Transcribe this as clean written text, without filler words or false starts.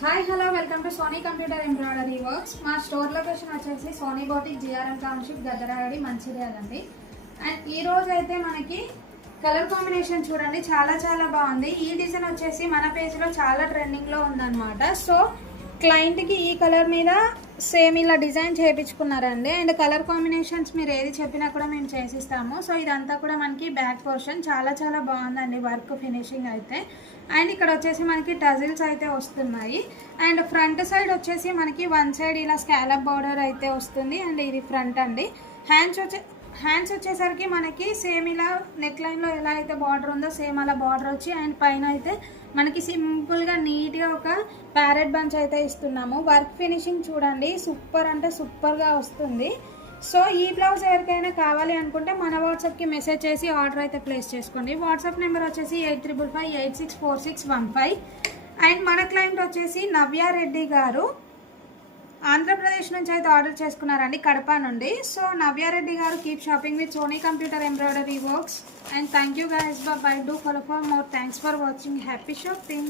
Hi hello welcome to Sony computer embroidery works. మా store location వచ్చేసి Sony boutique GRM township Gaddaragadi Mancherial అండి. And ఈ రోజు అయితే మనకి కలర్ కాంబినేషన్ చూడండి, చాలా చాలా బాగుంది. ఈ డిజైన్ వచ్చేసి మన పేజ్లో చాలా ట్రెండింగ్లో ఉందన్నమాట. సో క్లయింట్కి ఈ కలర్ మీద సేమ్ ఇలా డిజైన్ చేయించుకున్నారండి. అండ్ కలర్ కాంబినేషన్స్ మీరు ఏది చెప్పినా కూడా మేము చేసిస్తాము. సో ఇదంతా కూడా మనకి బ్యాక్ పోర్షన్ చాలా చాలా బాగుందండి వర్క్ ఫినిషింగ్ అయితే. అండ్ ఇక్కడ వచ్చేసి మనకి టజిల్స్ అయితే వస్తున్నాయి. అండ్ ఫ్రంట్ సైడ్ వచ్చేసి మనకి వన్ సైడ్ ఇలా స్కాలప్ బార్డర్ అయితే వస్తుంది. అండ్ ఇది ఫ్రంట్ అండి. హ్యాండ్స్ వచ్చేసరికి మనకి సేమ్ ఇలా నెక్ లైన్లో ఎలా అయితే బార్డర్ ఉందో సేమ్ అలా బార్డర్ వచ్చి, అండ్ పైన అయితే మనకి సింపుల్గా నీట్గా ఒక ప్యారెట్ బంచ్ అయితే ఇస్తున్నాము. వర్క్ ఫినిషింగ్ చూడండి, సూపర్ అంటే సూపర్గా వస్తుంది. సో ఈ బ్లౌజ్ ఎవరికైనా కావాలి అనుకుంటే మన వాట్సాప్కి మెసేజ్ చేసి ఆర్డర్ అయితే ప్లేస్ చేసుకోండి. వాట్సాప్ నెంబర్ వచ్చేసి 8355864615. అండ్ మన క్లయింట్ వచ్చేసి నవ్యారెడ్డి గారు ఆంధ్రప్రదేశ్ నుంచి అయితే ఆర్డర్ చేసుకున్నారండి, కడప నుండి. సో నవ్యారెడ్డి గారు, keep shopping with Sony computer embroidery works. And thank you guys, by. Do follow for more. Thanks for watching. Happy shopping.